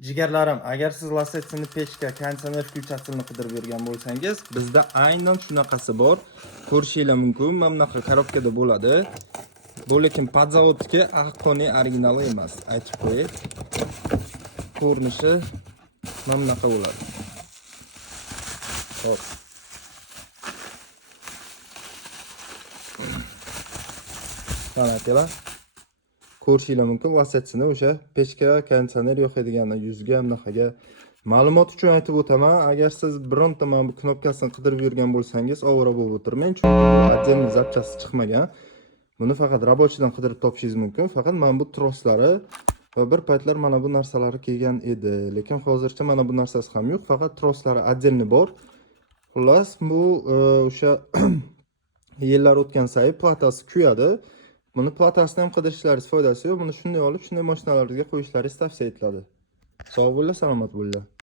Jigarlarim, agar siz lasetini pechka, konditsioner включателini qidirib yurgan bo'lsangiz, bizda aynan shunaqasi bor. Ko'rishinglar mumkin, mana bunaqa korobkada bo'ladi. Bu lekin podzavodniki haqqoniy originali emas, aytib qo'yay. Ko'rinishi mana bunaqa bo'ladi. Hop. Mana akalar. Ko'rishinglar mumkin, lasetini o'sha pechka, konditsioner yo'q edigani yuzga bunaqaga. Ma'lumot uchun aytib o'taman, agar siz bironta mana bu knopkasini qidirib yurgan bo'lsangiz, ovora bo'lib o'tirmang, chunki bu отдельный zapchasti chiqmagan. Buni faqat rabochidan qidirib topishingiz mumkin. Faqat mana bu troslari va bir paytlar mana bu narsalari kelgan edi, lekin hozircha mana bu narsasi ham yo'q, faqat troslari отдельный bor. Xullas, bu o'sha yillar o'tgan sayi platasi kuyadi. Buni platasini ham qidirishlaringiz foydasi yo'q. Buni shunday olib, shunday mashinalarga qo'yishlaringiz tavsiya etiladi. Sog' bo'linglar, salomat bo'linglar.